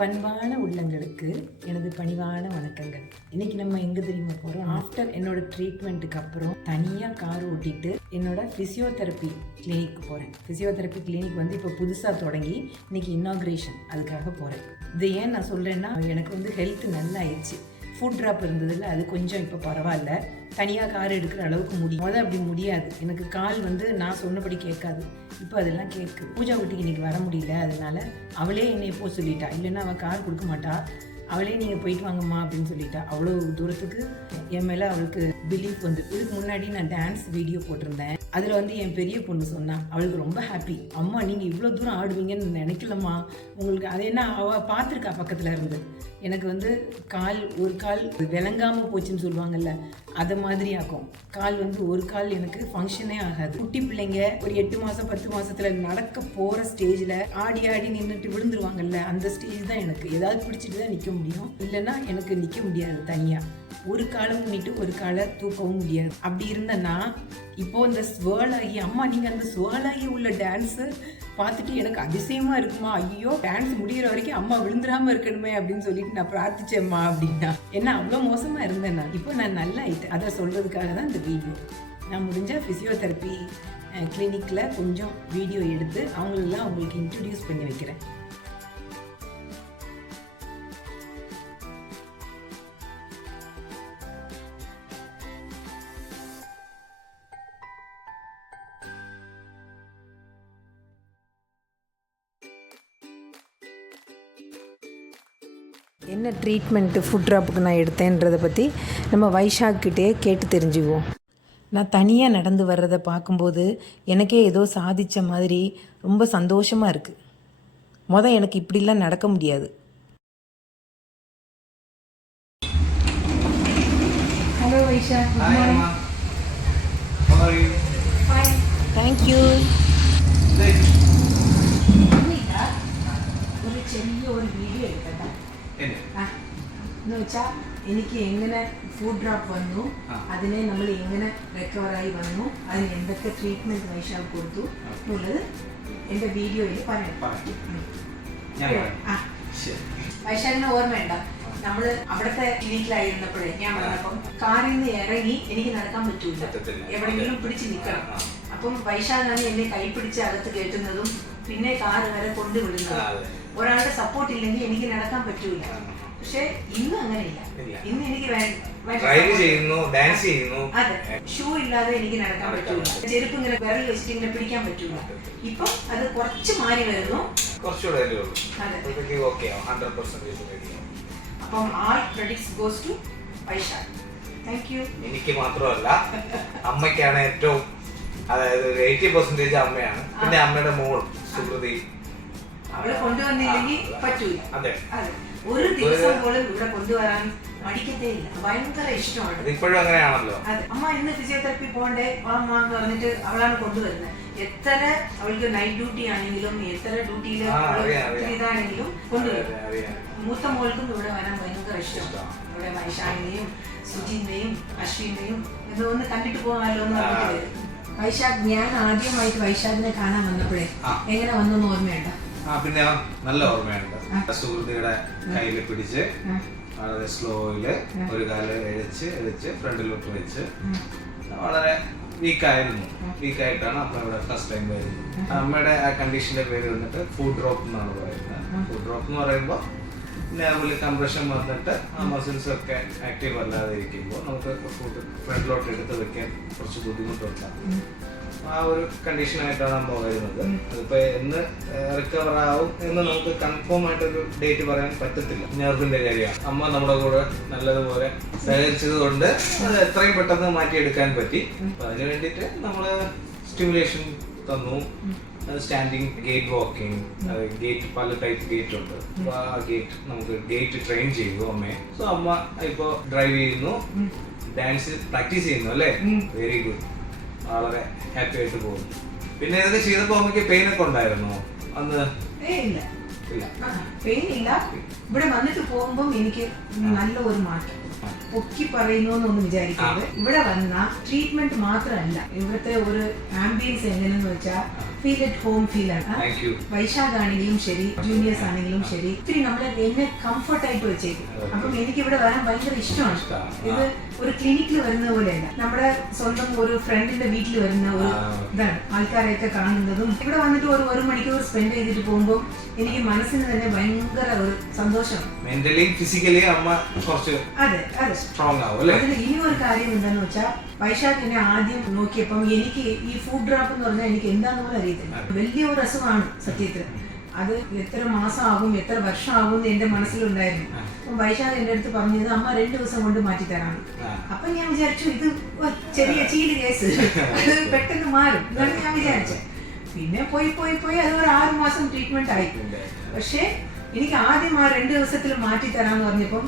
பண்பான உள்ளங்களுக்கு எனது பணிவான வணக்கங்கள். இன்னைக்கு நம்ம எங்கே தெரியுமா போகிறோம்? ஆஃப்டர் என்னோட ட்ரீட்மெண்ட்டுக்கு அப்புறம் தனியாக கார் ஓட்டிட்டு என்னோட ஃபிசியோதெரப்பி கிளினிக்கு போகிறேன். ஃபிசியோதெரப்பி கிளினிக் வந்து இப்போ புதுசாக தொடங்கி இன்னைக்கு இன்னாக்ரேஷன், அதுக்காக போகிறேன். இது ஏன் நான் சொல்கிறேன்னா, எனக்கு ஹெல்த் நல்லா ஆயிடுச்சு. ஃபுட் ட்ராப் இருந்ததில்ல, அது கொஞ்சம் இப்போ பரவாயில்ல. தனியாக கார் எடுக்கிற அளவுக்கு முடியும். முதல்ல அப்படி முடியாது. எனக்கு கால் நான் சொன்னபடி கேட்காது. இப்போ அதெல்லாம் கேட்கு. பூஜா வீட்டுக்கு இன்றைக்கி வர முடியல, அதனால அவளே என்னை போக சொல்லிட்டா. இல்லைன்னா அவள் கார் கொடுக்க மாட்டா. அவளே நீங்கள் போயிட்டு வாங்கம்மா அப்படின்னு சொல்லிட்டா. அவ்வளோ தூரத்துக்கு என் மேலே அவளுக்கு பிலீஃப் வந்து. இதுக்கு முன்னாடி நான் டான்ஸ் வீடியோ போட்டிருந்தேன். அதில் என் பெரிய பொண்ணு சொன்னான், அவளுக்கு ரொம்ப ஹாப்பி. அம்மா நீங்கள் இவ்வளோ தூரம் ஆடுவீங்கன்னு நினைக்கலம்மா உங்களுக்கு. அது என்ன, அவள் பார்த்துருக்கா பக்கத்தில் இருந்து. எனக்கு ஒரு கால் விளங்காமல் போச்சுன்னு சொல்லுவாங்கல்ல, அதை மாதிரி ஆகும். கால் ஒரு கால் எனக்கு ஃபங்க்ஷனே ஆகாது. குட்டி பிள்ளைங்க ஒரு 8 மாதம் 10 மாதத்தில் நடக்க போகிற ஸ்டேஜில் ஆடி ஆடி நின்றுட்டு விழுந்துருவாங்கல்ல, அந்த ஸ்டேஜ் தான் எனக்கு. ஏதாவது பிடிச்சிட்டு தான் நிற்க முடியும், இல்லைன்னா எனக்கு நிற்க முடியாது தனியாக. ஒரு காலை முன்னிட்டு ஒரு காலை தூக்கவும் முடியாது. அப்படி இருந்தேன்னா இப்போது இந்த ஸ்வேர்ல் ஆகி, அம்மா நீங்கள் அந்த ஸ்வேர்ல் ஆகி உள்ள டான்ஸு பார்த்துட்டு எனக்கு அதிசயமாக இருக்குமா. ஐயோ, டான்ஸ் முடிகிற வரைக்கும் அம்மா விழுந்துடாமல் இருக்கணுமே அப்படின்னு சொல்லிட்டு நான் பிரார்த்திச்சேம்மா அப்படின்னா. ஏன்னா அவ்வளோ மோசமாக இருந்தேன் நான். இப்போ நான் நல்லா ஆயிட்டேன். அதை சொல்கிறதுக்காக தான் இந்த வீடியோ. நான் முடிஞ்சால் ஃபிசியோதெரப்பி கிளினிக்கில் கொஞ்சம் வீடியோ எடுத்து அவங்களெல்லாம் அவங்களுக்கு இன்ட்ரடியூஸ் பண்ணி வைக்கிறேன். என்ன ட்ரீட்மெண்ட்டு ஃபுட் ட்ராப்புக்கு நான் எடுத்தேன்றதை பற்றி நம்ம வைஷாக்கிட்டே கேட்டு தெரிஞ்சுக்குவோம். நான் தனியாக நடந்து வர்றதை பார்க்கும்போது எனக்கே ஏதோ சாதித்த மாதிரி ரொம்ப சந்தோஷமாக இருக்குது. எனக்கு இப்படிலாம் நடக்க முடியாது. Hello Vaisha, good morning. Thank you. ഒരു ചെറിയ വീഡിയോ എടുക്കട്ടെ എന്ന് വെച്ചാൽ എനിക്ക് എങ്ങനെ ഫുഡ് ഡ്രോപ്പ് വന്നു, അതിനെ നമ്മൾ എങ്ങനെ റിക്കവറായി വന്നു, അതിന് എന്തൊക്കെ ട്രീറ്റ്മെൻറ്റ് വൈഷാഖ് കൊടുത്തു എന്നുള്ളത് എൻ്റെ വീഡിയോയിൽ പറയണം. വൈശാഖിന് ഓർമ്മയുണ്ട, നമ്മൾ അവിടുത്തെ ക്ലിനിക്കിലായിരുന്നപ്പോഴേ ഞാൻ വന്നപ്പം കാറിൽ നിന്ന് ഇറങ്ങി എനിക്ക് നടക്കാൻ പറ്റൂല, എവിടെയെങ്കിലും പിടിച്ച് നിൽക്കണം. അപ്പം വൈശാഖാണ് എന്നെ കൈപ്പിടിച്ച് അകത്ത് കയറ്റുന്നതും പിന്നെ കാറ് വരെ കൊണ്ടുവിടുന്നതും. ഒരാളുടെ സപ്പോർട്ട് ഇല്ലെങ്കിൽ എനിക്ക് നടക്കാൻ പറ്റൂല. പക്ഷെ ഇന്ന് അങ്ങനെയില്ല. ഇന്ന് എനിക്ക് അതെ, ഷൂ ഇല്ലാതെ എനിക്ക് നടക്കാൻ പറ്റൂല. ചെരുപ്പ് ഇങ്ങനെ വിരൽ വെച്ചിട്ട് ഇങ്ങനെ പിടിക്കാൻ പറ്റൂല. ഇപ്പം അത് കുറച്ച് മാറി വരുന്നു. അപ്പം all credits goes to Vaishakh. Thank you. എനിക്ക് മാത്രമല്ല, അമ്മയ്ക്കാണ് ഏറ്റവും, അതായത് 80% അമ്മയാണ്. പിന്നെ അമ്മയുടെ മോൾ സുഹൃതി, അവളെ കൊണ്ടുവന്നില്ലെങ്കിൽ പറ്റൂല. അതെ, ഒരു ദിവസം പോലും ഇവിടെ കൊണ്ടുവരാൻ മടിക്കത്തേ ഇല്ല. ഭയങ്കര ഇഷ്ടമാണ്. ഇപ്പോഴും അങ്ങനെയാണല്ലോ. അതെ, അമ്മ ഇന്ന് ഫിസിയോതെറപ്പി പോകണ്ടേ വാമ്മ എന്ന് പറഞ്ഞിട്ട് അവളാണ് കൊണ്ടുവരുന്നത്. എത്ര അവൾക്ക് നൈറ്റ് ഡ്യൂട്ടി ആണെങ്കിലും എത്ര ഡ്യൂട്ടിയിൽ ഇതാണെങ്കിലും കൊണ്ടുവരും. മൂത്ത മോൾക്കും ഇവിടെ വരാൻ ഭയങ്കര ഇഷ്ടമാണ്. ഇവിടെ വൈശാഖിനെയും സുജിന്റെയും അശ്വിന്റെയും ഇതൊന്ന് കണ്ടിട്ട് പോകാമല്ലോ എന്ന് പറഞ്ഞിട്ട് വരും. വൈശാഖ്, ഞാൻ ആദ്യമായിട്ട് വൈശാഖിനെ കാണാൻ വന്നപ്പോഴേ എങ്ങനെ വന്നെന്ന് ഓർമ്മയുണ്ടോ? പിന്നെ നല്ല ഓർമ്മയുണ്ട്. സുഹൃത്തിയുടെ കയ്യിൽ പിടിച്ച് വളരെ സ്ലോയില് ഒരു കാല് എഴിച്ച് ഫ്രണ്ടിലോട്ട് വെച്ച് വളരെ വീക്കായിട്ടാണ് അമ്മ ഇവിടെ ഫസ്റ്റ് ടൈം വരുന്നത്. അമ്മയുടെ ആ കണ്ടീഷന്റെ പേര് വന്നിട്ട് ഫുഡ് ഡ്രോപ്പ് എന്നാണ് പറയുന്നത്. ഫുഡ് ഡ്രോപ്പ് എന്ന് പറയുമ്പോൾ നെർവിൽ കംപ്രഷൻ വന്നിട്ട് ആ മസിൽസ് ഒക്കെ ആക്റ്റീവ് അല്ലാതെ ഇരിക്കുമ്പോൾ നമുക്ക് ഫുഡ് ഫ്രണ്ടിലോട്ട് എടുത്ത് വെക്കാൻ കുറച്ച് ബുദ്ധിമുട്ടുണ്ടാകും. ആ ഒരു കണ്ടീഷനായിട്ടാണ് അമ്മ വരുന്നത്. അതിപ്പോ എന്ന് റിക്കവർ ആവും എന്ന് നമുക്ക് കൺഫേം ആയിട്ടൊരു ഡേറ്റ് പറയാൻ പറ്റത്തില്ല. നെർവിന്റെ കാര്യമാണ്. അമ്മ നമ്മുടെ കൂടെ നല്ലതുപോലെ സഹകരിച്ചത് കൊണ്ട് അത് എത്രയും പെട്ടെന്ന് മാറ്റിയെടുക്കാൻ പറ്റി. അപ്പൊ അതിന് വേണ്ടിയിട്ട് നമ്മള് സ്റ്റിമുലേഷൻ തന്നു. സ്റ്റാൻഡിങ് ഗേറ്റ് വാക്കിംഗ്, ഗേറ്റ് പല ടൈപ്പ് ഗേറ്റ് ഉണ്ട്. അപ്പൊ ആ ഗേറ്റ് ട്രെയിൻ ചെയ്തു അമ്മയെ. സോ അമ്മ ഇപ്പൊ ഡ്രൈവ് ചെയ്യുന്നു, ഡാൻസ് പ്രാക്ടീസ് ചെയ്യുന്നു അല്ലേ? Very good. വളരെ ഹാപ്പി ആയിട്ട് പോകുന്നു. പിന്നെ ഇതൊക്കെ ചെയ്തപ്പോ അമ്മയ്ക്ക് പെയിൻ ഒക്കെ ഉണ്ടായിരുന്നോ അന്ന്? പെയിൻ ഇല്ല. ഇവിടെ വന്നിട്ട് പോകുമ്പോൾ എനിക്ക് നല്ല ഒരു മാറ്റം. പൊക്കി പറയുന്നു എന്നൊന്നും വിചാരിക്കുന്നത്. ഇവിടെ വന്ന ട്രീറ്റ്മെന്റ് മാത്രമല്ല, ഇവിടുത്തെ ഒരു ആംബിയൻസ് എങ്ങനെയെന്ന് വെച്ചാൽ ഫീൽ അറ്റ് ഹോം ഫീൽ ആണ്. Thank you. വൈശാഖ് ആണെങ്കിലും ശരി, ജൂനിയേഴ്സ് ആണെങ്കിലും ശരി, ഇത്തിരി നമ്മളെ എന്നെ കംഫർട്ട് ആയിട്ട് വെച്ചേക്കും. അപ്പം എനിക്ക് ഇവിടെ വരാൻ ഭയങ്കര ഇഷ്ടമാണ്. ഇത് ഒരു ക്ലിനിക്കിൽ വരുന്ന പോലെയല്ല, നമ്മുടെ സ്വന്തം ഒരു ഫ്രണ്ടിന്റെ വീട്ടിൽ വരുന്ന ഒരു ഇതാണ്. ആൾക്കാരെയൊക്കെ കാണുന്നതും ഇവിടെ വന്നിട്ട് ഒരു മണിക്കൂർ സ്പെൻഡ് ചെയ്തിട്ട് പോകുമ്പോൾ എനിക്ക് മനസ്സിന് തന്നെ ഭയങ്കര ഒരു സന്തോഷം. മെന്റലി ഫിസിക്കലി അമ്മ കുറച്ച് അതെ അതെ സ്ട്രോങ് ആവും അല്ലേ? അതിൽ ഇനി ഒരു കാര്യം എന്താന്ന് വെച്ചാൽ, വൈശാഖ് എന്നെ ആദ്യം നോക്കിയപ്പം എനിക്ക് ഈ ഫുഡ് ഡ്രോപ്പ് എന്ന് പറഞ്ഞാൽ എനിക്ക് എന്താന്ന് പോലും അറിയത്തില്ല. വലിയൊരു അസുഖമാണ് സത്യത്തിൽ. അത് എത്ര മാസമാകും, എത്ര വർഷമാകും എന്ന് എന്റെ മനസ്സിലുണ്ടായിരുന്നു. അപ്പം വൈശാഖ് എന്റെ അടുത്ത് പറഞ്ഞത് അമ്മ 2 ദിവസം കൊണ്ട് മാറ്റിത്തരാണ്. അപ്പൊ ഞാൻ വിചാരിച്ചു ഇത് ചെറിയ ചീല് കേസ്, അത് പെട്ടെന്ന് മാറും എന്നാണ് ഞാൻ വിചാരിച്ചത്. പിന്നെ പോയി അത് ഒരു 6 മാസം ട്രീറ്റ്മെന്റ് ആയി. പക്ഷെ എനിക്ക് ആദ്യം ആ 2 ദിവസത്തിൽ മാറ്റി തരാന്ന് പറഞ്ഞപ്പം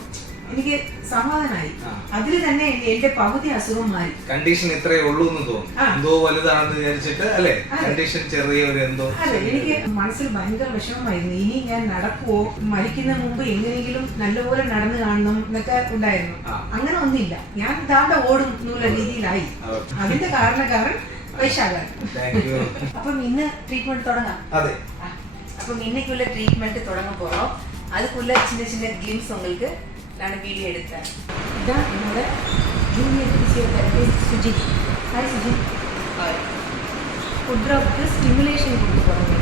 എനിക്ക് സമാധാനമായി. അതിൽ തന്നെ എന്റെ പകുതി അസുഖം മാറി. കണ്ടീഷൻ ഇത്രേ ഉള്ളൂ എന്ന് തോന്നുന്നു. എന്തോ വലുതാണെന്ന് വിചാരിച്ചിട്ട് അല്ലെ? കണ്ടീഷൻ ചെറിയ ഒരു എന്തോ. അതെ, എനിക്ക് മനസ്സിൽ ഭയങ്കര വിഷമമായിരുന്നു. ഇനി ഞാൻ നടക്കുവോ, മരിക്കുന്ന മുമ്പ് എങ്ങനെയെങ്കിലും നല്ലപോലെ നടന്നു കാണണം എന്നൊക്കെ ഉണ്ടായിരുന്നു. അങ്ങനെ ഒന്നില്ല, ഞാൻ താണ്ട ഓടും എന്നുള്ള രീതിയിലായി. അതിന്റെ കാരണക്കാരൻ വൈശാഖാണ്. അപ്പം ഇന്ന് ട്രീറ്റ്മെന്റ് തുടങ്ങാം. അതെ, അപ്പം இன்னைக்குள்ள ட்ரீட்மெண்ட் தொடங்க போறோம். அதுக்குள்ள சின்ன கிளிம்ஸ் உங்களுக்கு நான் வீடியோ எடுத்தேன். இதான் என்னோட junior physiotherapist Suji. Hi Suji. Hi. Foot ட்ராப்க்கு ஸ்டிமுலேஷன் கொடுக்க போகிறோம்.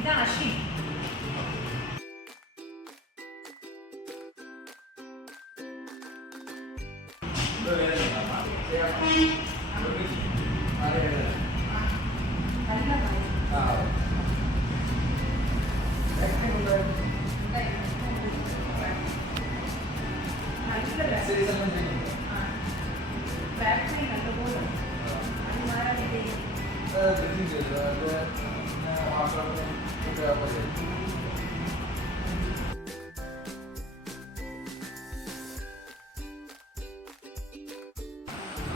ഇതാ Ashwin.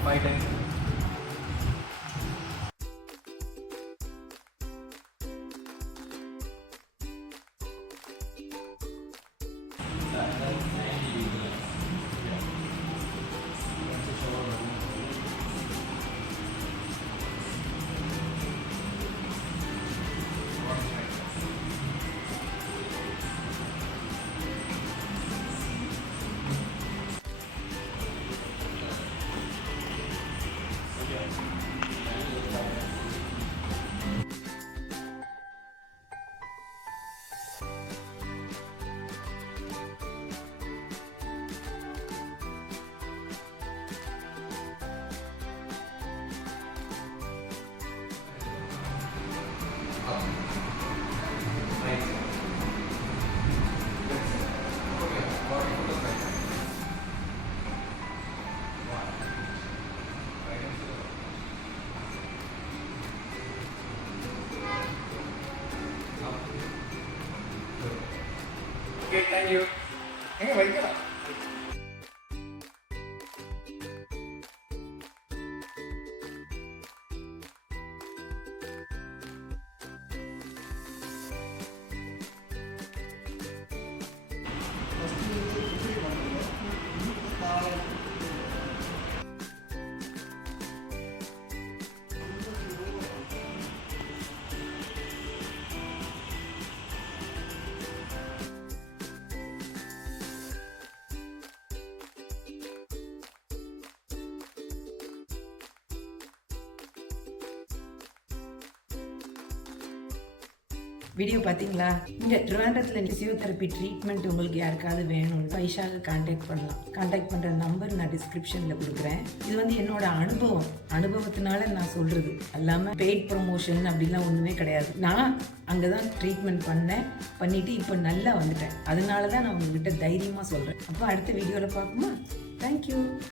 My time. Okay, thank you. Enggak baik kan? Video பார்த்தீங்களா? இங்கே ட்ரிவாண்டத்தில் ஃபிசியோதெரப்பி ட்ரீட்மெண்ட் உங்களுக்கு யாருக்காவது வேணும்னு வைஷாக கான்டாக்ட் பண்ணலாம். கான்டாக்ட் பண்ணுற நம்பர் நான் டிஸ்கிரிப்ஷனில் கொடுக்குறேன். இது வந்து என்னோட அனுபவத்தினால நான் சொல்கிறது எல்லாமே பெய்ட் ப்ரொமோஷன் அப்படிலாம் ஒன்றுமே கிடையாது. நான் அங்கே தான் ட்ரீட்மெண்ட் பண்ணிவிட்டு இப்போ நல்லா வந்துட்டேன். அதனால தான் நான் உங்ககிட்ட தைரியமாக சொல்கிறேன். அப்போ அடுத்த வீடியோவில் பார்க்குமா? தேங்க்யூ.